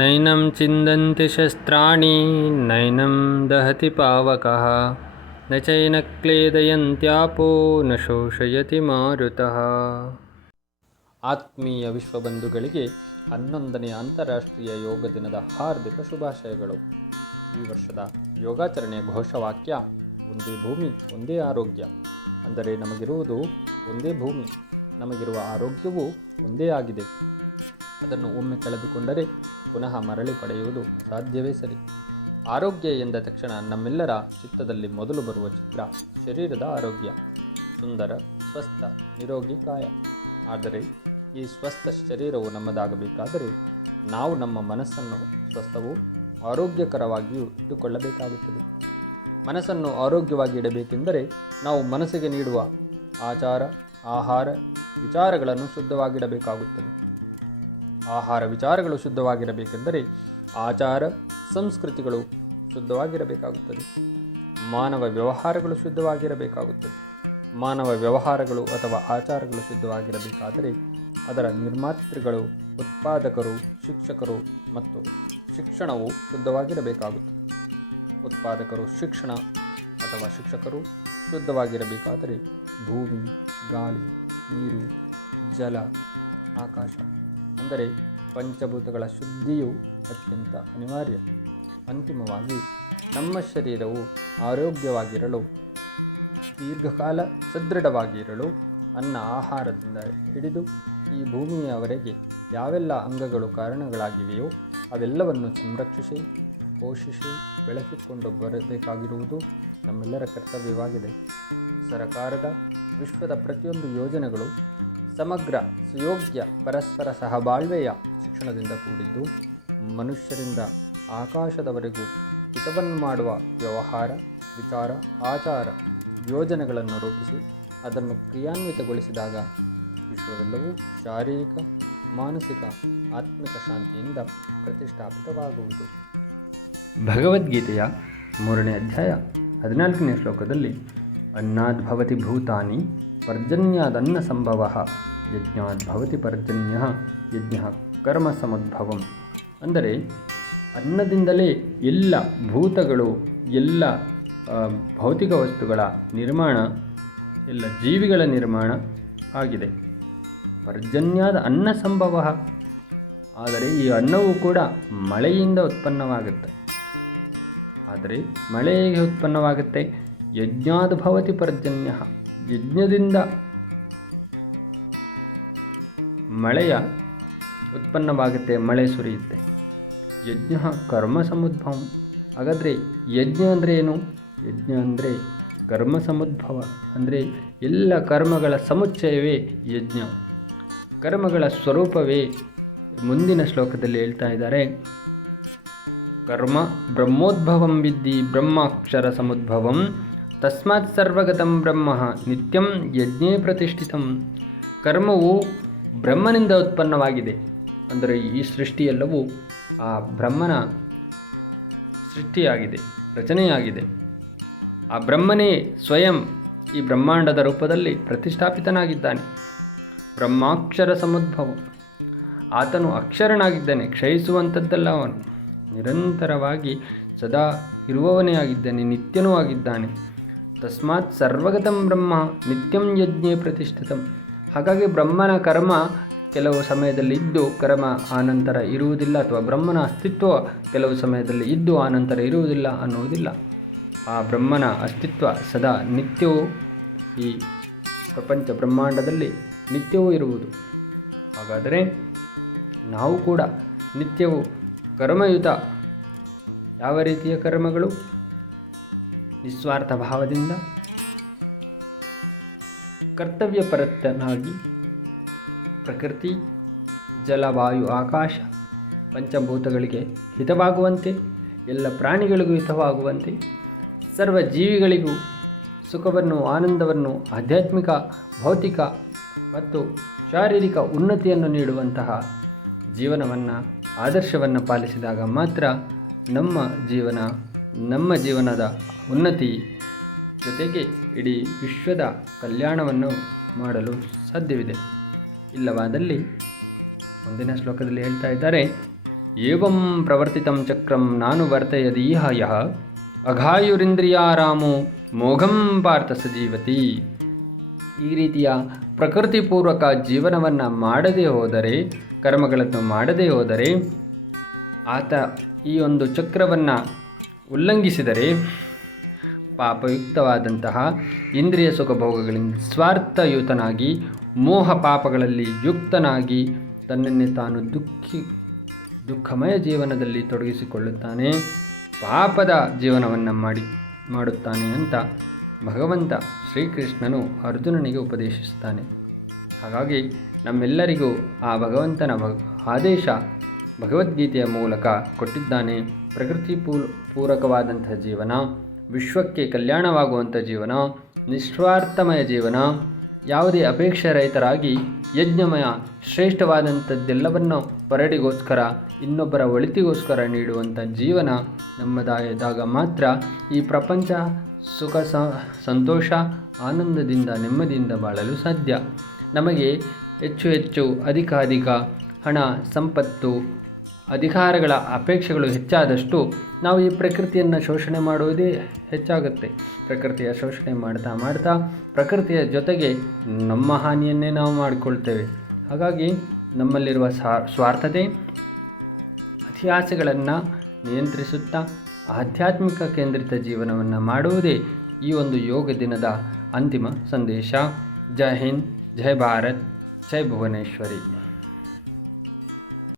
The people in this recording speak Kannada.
ನೈನಂ ಚಿಂದಂತಿ ಶಸ್ತ್ರಾಣಿ ನೈನಂ ದಹತಿ ಪಾವಕಃ ನ ಚೈನ ಕ್ಲೇದಯಂತ್ಯಾಪೋ ನ ಶೋಷಯತಿ ಮಾರುತಃ. ಆತ್ಮೀಯ ವಿಶ್ವಬಂಧುಗಳಿಗೆ 11ನೇ ಅಂತಾರಾಷ್ಟ್ರೀಯ ಯೋಗ ದಿನದ ಹಾರ್ದಿಕ ಶುಭಾಶಯಗಳು. ಈ ವರ್ಷದ ಯೋಗಾಚರಣೆಯ ಘೋಷವಾಕ್ಯ ಒಂದೇ ಭೂಮಿ ಒಂದೇ ಆರೋಗ್ಯ. ಅಂದರೆ ನಮಗಿರುವುದು ಒಂದೇ ಭೂಮಿ, ನಮಗಿರುವ ಆರೋಗ್ಯವೂ ಒಂದೇ ಆಗಿದೆ. ಅದನ್ನು ಒಮ್ಮೆ ಕಳೆದುಕೊಂಡರೆ ಪುನಃ ಮರಳಿ ಪಡೆಯುವುದು ಅಸಾಧ್ಯವೇ ಸರಿ. ಆರೋಗ್ಯ ಎಂದ ತಕ್ಷಣ ನಮ್ಮೆಲ್ಲರ ಚಿತ್ತದಲ್ಲಿ ಮೊದಲು ಬರುವ ಚಿತ್ರ ಶರೀರದ ಆರೋಗ್ಯ, ಸುಂದರ ಸ್ವಸ್ಥ ನಿರೋಗಿ ಕಾಯ. ಆದರೆ ಈ ಸ್ವಸ್ಥ ಶರೀರವು ನಮ್ಮದಾಗಬೇಕಾದರೆ ನಾವು ನಮ್ಮ ಮನಸ್ಸನ್ನು ಸ್ವಸ್ಥವೂ ಆರೋಗ್ಯಕರವಾಗಿಯೂ ಇಟ್ಟುಕೊಳ್ಳಬೇಕಾಗುತ್ತದೆ. ಮನಸ್ಸನ್ನು ಆರೋಗ್ಯವಾಗಿ ಇಡಬೇಕೆಂದರೆ ನಾವು ಮನಸ್ಸಿಗೆ ನೀಡುವ ಆಚಾರ, ಆಹಾರ, ವಿಚಾರಗಳನ್ನು ಶುದ್ಧವಾಗಿಡಬೇಕಾಗುತ್ತದೆ. ಆಹಾರ ವಿಚಾರಗಳು ಶುದ್ಧವಾಗಿರಬೇಕೆಂದರೆ ಆಚಾರ ಸಂಸ್ಕೃತಿಗಳು ಶುದ್ಧವಾಗಿರಬೇಕಾಗುತ್ತದೆ. ಮಾನವ ವ್ಯವಹಾರಗಳು ಶುದ್ಧವಾಗಿರಬೇಕಾಗುತ್ತದೆ. ಮಾನವ ವ್ಯವಹಾರಗಳು ಅಥವಾ ಆಚಾರಗಳು ಶುದ್ಧವಾಗಿರಬೇಕಾದರೆ ಅದರ ನಿರ್ಮಾತೃಗಳು, ಉತ್ಪಾದಕರು, ಶಿಕ್ಷಕರು ಮತ್ತು ಶಿಕ್ಷಣವು ಶುದ್ಧವಾಗಿರಬೇಕಾಗುತ್ತದೆ. ಉತ್ಪಾದಕರು, ಶಿಕ್ಷಣ ಅಥವಾ ಶಿಕ್ಷಕರು ಶುದ್ಧವಾಗಿರಬೇಕಾದರೆ ಭೂಮಿ, ಗಾಳಿ, ನೀರು, ಜಲ, ಆಕಾಶ ಅಂದರೆ ಪಂಚಭೂತಗಳ ಶುದ್ಧಿಯು ಅತ್ಯಂತ ಅನಿವಾರ್ಯ. ಅಂತಿಮವಾಗಿ ನಮ್ಮ ಶರೀರವು ಆರೋಗ್ಯವಾಗಿರಲು, ದೀರ್ಘಕಾಲ ಸದೃಢವಾಗಿರಲು ಅನ್ನ ಆಹಾರದಿಂದ ಹಿಡಿದು ಈ ಭೂಮಿಯವರೆಗೆ ಯಾವೆಲ್ಲ ಅಂಗಗಳು ಕಾರಣಗಳಾಗಿವೆಯೋ ಅವೆಲ್ಲವನ್ನು ಸಂರಕ್ಷಿಸಿ, ಪೋಷಿಸಿ, ಬೆಳೆಸಿಕೊಂಡು ಬರಬೇಕಾಗಿರುವುದು ನಮ್ಮೆಲ್ಲರ ಕರ್ತವ್ಯವಾಗಿದೆ. ಸರಕಾರದ ವಿಶ್ವದ ಪ್ರತಿಯೊಂದು ಯೋಜನೆಗಳು ಸಮಗ್ರ ಸುಯೋಗ್ಯ ಪರಸ್ಪರ ಸಹಬಾಳ್ವೆಯ ಶಿಕ್ಷಣದಿಂದ ಕೂಡಿದ್ದು, ಮನುಷ್ಯರಿಂದ ಆಕಾಶದವರೆಗೂ ಹಿತವನ್ನು ಮಾಡುವ ವ್ಯವಹಾರ, ವಿಚಾರ, ಆಚಾರ, ಯೋಜನೆಗಳನ್ನು ರೂಪಿಸಿ ಅದನ್ನು ಕ್ರಿಯಾನ್ವಿತಗೊಳಿಸಿದಾಗ ವಿಶ್ವವೆಲ್ಲವೂ ಶಾರೀರಿಕ, ಮಾನಸಿಕ, ಆತ್ಮಿಕ ಶಾಂತಿಯಿಂದ ಪ್ರತಿಷ್ಠಾಪಿತವಾಗುವುದು. ಭಗವದ್ಗೀತೆಯ 3ನೇ ಅಧ್ಯಾಯ 14ನೇ ಶ್ಲೋಕದಲ್ಲಿ ಅನ್ನಾದ್ಭವತಿ ಭೂತಾನಿ ಪರ್ಜನ್ಯಾದನ್ನ ಸಂಭವಃ ಯಜ್ಞಾದ್ಭವತಿ ಪರ್ಜನ್ಯ ಯಜ್ಞ ಕರ್ಮ ಸಮುದ್ಭವಂ. ಅಂದರೆ ಅನ್ನದಿಂದಲೇ ಎಲ್ಲ ಭೂತಗಳು, ಎಲ್ಲ ಭೌತಿಕ ವಸ್ತುಗಳ ನಿರ್ಮಾಣ, ಎಲ್ಲ ಜೀವಿಗಳ ನಿರ್ಮಾಣ ಆಗಿದೆ. ಪರ್ಜನ್ಯಾದ ಅನ್ನ ಸಂಭವ, ಆದರೆ ಈ ಅನ್ನವೂ ಕೂಡ ಮಳೆಯಿಂದ ಉತ್ಪನ್ನವಾಗುತ್ತೆ. ಆದರೆ ಮಳೆ ಹೇಗೆ ಉತ್ಪನ್ನವಾಗುತ್ತೆ? ಯಜ್ಞಾದ್ಭವತಿ ಪರ್ಜನ್ಯ, ಯಜ್ಞದಿಂದ ಮಳೆಯ ಉತ್ಪನ್ನವಾಗುತ್ತೆ, ಮಳೆ ಸುರಿಯುತ್ತೆ. ಯಜ್ಞ ಕರ್ಮ ಸಮುದ್ಭವ. ಹಾಗಾದರೆ ಯಜ್ಞ ಅಂದರೆ ಏನು? ಯಜ್ಞ ಅಂದರೆ ಕರ್ಮ ಸಮುದ್ಭವ, ಅಂದರೆ ಎಲ್ಲ ಕರ್ಮಗಳ ಸಮುಚ್ಚಯವೇ ಯಜ್ಞ, ಕರ್ಮಗಳ ಸ್ವರೂಪವೇ. ಮುಂದಿನ ಶ್ಲೋಕದಲ್ಲಿ ಹೇಳ್ತಾ ಇದ್ದಾರೆ, ಕರ್ಮ ಬ್ರಹ್ಮೋದ್ಭವಂ ವಿದ್ಧಿ ಬ್ರಹ್ಮಾಕ್ಷರ ಸಮುದ್ಭವಂ ತಸ್ಮಾತ್ ಸರ್ವಗತಂ ಬ್ರಹ್ಮ ನಿತ್ಯಂ ಯಜ್ಞೇ ಪ್ರತಿಷ್ಠಿತಂ. ಕರ್ಮವು ಬ್ರಹ್ಮನಿಂದ ಉತ್ಪನ್ನವಾಗಿದೆ. ಅಂದರೆ ಈ ಸೃಷ್ಟಿಯೆಲ್ಲವೂ ಆ ಬ್ರಹ್ಮನ ಸೃಷ್ಟಿಯಾಗಿದೆ, ರಚನೆಯಾಗಿದೆ. ಆ ಬ್ರಹ್ಮನೇ ಸ್ವಯಂ ಈ ಬ್ರಹ್ಮಾಂಡದ ರೂಪದಲ್ಲಿ ಪ್ರತಿಷ್ಠಾಪಿತನಾಗಿದ್ದಾನೆ. ಬ್ರಹ್ಮಾಕ್ಷರ ಸಮುದ್ಭವ, ಆತನು ಅಕ್ಷರನಾಗಿದ್ದಾನೆ, ಕ್ಷಯಿಸುವಂಥದ್ದಲ್ಲ. ಅವನು ನಿರಂತರವಾಗಿ ಸದಾ ಇರುವವನೇ ಆಗಿದ್ದಾನೆ, ನಿತ್ಯನೂ ಆಗಿದ್ದಾನೆ. ತಸ್ಮಾತ್ ಸರ್ವಗತಂ ಬ್ರಹ್ಮ ನಿತ್ಯಂ ಯಜ್ಞೇ ಪ್ರತಿಷ್ಠಿತಂ. ಹಾಗಾಗಿ ಬ್ರಹ್ಮನ ಕರ್ಮ ಕೆಲವು ಸಮಯದಲ್ಲಿ ಇದ್ದು ಕರ್ಮ ಆನಂತರ ಇರುವುದಿಲ್ಲ, ಅಥವಾ ಬ್ರಹ್ಮನ ಅಸ್ತಿತ್ವ ಕೆಲವು ಸಮಯದಲ್ಲಿ ಇದ್ದು ಆನಂತರ ಇರುವುದಿಲ್ಲ ಅನ್ನುವುದಿಲ್ಲ. ಆ ಬ್ರಹ್ಮನ ಅಸ್ತಿತ್ವ ಸದಾ ನಿತ್ಯವೂ ಈ ಪ್ರಪಂಚ ಬ್ರಹ್ಮಾಂಡದಲ್ಲಿ ನಿತ್ಯವೂ ಇರುವುದು. ಹಾಗಾದರೆ ನಾವು ಕೂಡ ನಿತ್ಯವೂ ಕರ್ಮಯುತ. ಯಾವ ರೀತಿಯ ಕರ್ಮಗಳು? ನಿಸ್ವಾರ್ಥ ಭಾವದಿಂದ ಕರ್ತವ್ಯಪರತನಾಗಿ ಪ್ರಕೃತಿ, ಜಲ, ವಾಯು, ಆಕಾಶ ಪಂಚಭೂತಗಳಿಗೆ ಹಿತವಾಗುವಂತೆ, ಎಲ್ಲ ಪ್ರಾಣಿಗಳಿಗೂ ಹಿತವಾಗುವಂತೆ, ಸರ್ವ ಜೀವಿಗಳಿಗೂ ಸುಖವನ್ನು, ಆನಂದವನ್ನು, ಆಧ್ಯಾತ್ಮಿಕ, ಭೌತಿಕ ಮತ್ತು ಶಾರೀರಿಕ ಉನ್ನತಿಯನ್ನು ನೀಡುವಂತಹ ಜೀವನವನ್ನು, ಆದರ್ಶವನ್ನು ಪಾಲಿಸಿದಾಗ ಮಾತ್ರ ನಮ್ಮ ಜೀವನದ ಉನ್ನತಿ ಜೊತೆಗೆ ಇಡೀ ವಿಶ್ವದ ಕಲ್ಯಾಣವನ್ನು ಮಾಡಲು ಸಾಧ್ಯವಿದೆ. ಇಲ್ಲವಾದಲ್ಲಿ ಮುಂದಿನ ಶ್ಲೋಕದಲ್ಲಿ ಹೇಳ್ತಾ ಇದ್ದಾರೆ, ಏವಂ ಪ್ರವರ್ತಿತಂ ಚಕ್ರಂ ನಾನು ವರ್ತಯದೀಹ ಯಃ ಅಘಾಯುರಿಂದ್ರಿಯಾರಾಮೋ ಮೋಘಂ ಪಾರ್ಥ ಸಜೀವತಿ. ಈ ರೀತಿಯ ಪ್ರಕೃತಿಪೂರ್ವಕ ಜೀವನವನ್ನು ಮಾಡದೇ ಹೋದರೆ, ಕರ್ಮಗಳನ್ನು ಮಾಡದೇ ಹೋದರೆ, ಆತ ಈ ಒಂದು ಚಕ್ರವನ್ನು ಉಲ್ಲಂಘಿಸಿದರೆ ಪಾಪಯುಕ್ತವಾದಂತಹ ಇಂದ್ರಿಯ ಸುಖಭೋಗಗಳಿಂದ ಸ್ವಾರ್ಥಯುತನಾಗಿ ಮೋಹ ಪಾಪಗಳಲ್ಲಿ ಯುಕ್ತನಾಗಿ ತನ್ನನ್ನೇ ತಾನು ದುಃಖಮಯ ಜೀವನದಲ್ಲಿ ತೊಡಗಿಸಿಕೊಳ್ಳುತ್ತಾನೆ, ಪಾಪದ ಜೀವನವನ್ನು ಮಾಡುತ್ತಾನೆ ಅಂತ ಭಗವಂತ ಶ್ರೀಕೃಷ್ಣನು ಅರ್ಜುನನಿಗೆ ಉಪದೇಶಿಸುತ್ತಾನೆ. ಹಾಗಾಗಿ ನಮ್ಮೆಲ್ಲರಿಗೂ ಆ ಭಗವಂತನ ಆದೇಶ ಭಗವದ್ಗೀತೆಯ ಮೂಲಕ ಕೊಟ್ಟಿದ್ದಾನೆ. ಪ್ರಕೃತಿ ಪೂರಕವಾದಂಥ ಜೀವನ, ವಿಶ್ವಕ್ಕೆ ಕಲ್ಯಾಣವಾಗುವಂಥ ಜೀವನ, ನಿಸ್ವಾರ್ಥಮಯ ಜೀವನ, ಯಾವುದೇ ಅಪೇಕ್ಷೆ ರಹಿತರಾಗಿ ಯಜ್ಞಮಯ ಶ್ರೇಷ್ಠವಾದಂಥದ್ದೆಲ್ಲವನ್ನು ಪರಡಿಗೋಸ್ಕರ, ಇನ್ನೊಬ್ಬರ ಒಳಿತಿಗೋಸ್ಕರ ನೀಡುವಂಥ ಜೀವನ ನಮ್ಮದಾದಾಗ ಮಾತ್ರ ಈ ಪ್ರಪಂಚ ಸುಖ ಸಂತೋಷ ಆನಂದದಿಂದ ನೆಮ್ಮದಿಯಿಂದ ಬಾಳಲು ಸಾಧ್ಯ. ನಮಗೆ ಹೆಚ್ಚು ಹೆಚ್ಚು ಅಧಿಕ ಹಣ, ಸಂಪತ್ತು, ಅಧಿಕಾರಗಳ ಅಪೇಕ್ಷೆಗಳು ಹೆಚ್ಚಾದಷ್ಟು ನಾವು ಈ ಪ್ರಕೃತಿಯನ್ನು ಶೋಷಣೆ ಮಾಡುವುದೇ ಹೆಚ್ಚಾಗುತ್ತೆ. ಪ್ರಕೃತಿಯ ಶೋಷಣೆ ಮಾಡ್ತಾ ಪ್ರಕೃತಿಯ ಜೊತೆಗೆ ನಮ್ಮ ಹಾನಿಯನ್ನೇ ನಾವು ಮಾಡಿಕೊಳ್ತೇವೆ. ಹಾಗಾಗಿ ನಮ್ಮಲ್ಲಿರುವ ಸ್ವಾರ್ಥತೆ, ಅತಿಯಾಸೆಗಳನ್ನು ನಿಯಂತ್ರಿಸುತ್ತಾ ಆಧ್ಯಾತ್ಮಿಕ ಕೇಂದ್ರಿತ ಜೀವನವನ್ನು ಮಾಡುವುದೇ ಈ ಒಂದು ಯೋಗ ದಿನದ ಅಂತಿಮ ಸಂದೇಶ. ಜೈ ಹಿಂದ್, ಜೈ ಭಾರತ್, ಜೈ ಭುವನೇಶ್ವರಿ.